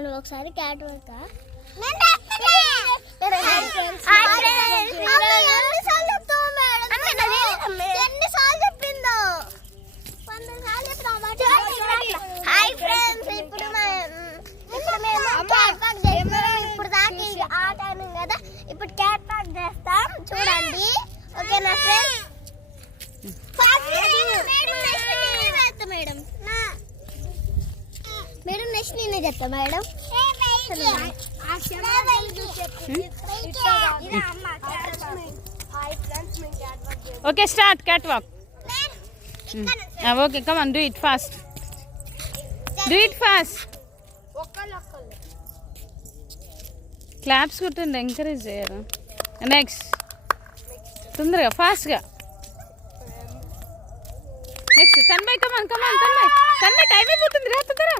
చెప్పండి ఒకసారి cat work ఎన్నిసార్లు చెప్పిందో 100 సార్లు చెప్తాం. హాయ్ ఫ్రెండ్స్, ఇప్పుడు మేము క్యాట్ వాక్ చేస్తున్నాం. ఇప్పుడు దాకా ఆట ఆడాం కదా, ఇప్పుడు క్యాట్ వాక్ చేస్తాం చూడండి. ఓకేనా ఫ్రెండ్స్? మేడం నెక్స్ట్ నేనే చెప్తా madam. Okay start cat walk. Okay come on, do it fast, do it fast. Claps కొట్టండి, ఎంకరేజ్ చేయరు. నెక్స్ట్ తొందరగా ఫాస్ట్గా. నెక్స్ట్ తన్మయ్ కమాన్ కమాన్, తన్మయ్ టైం అయిపోతుంది రా, తొందరగా.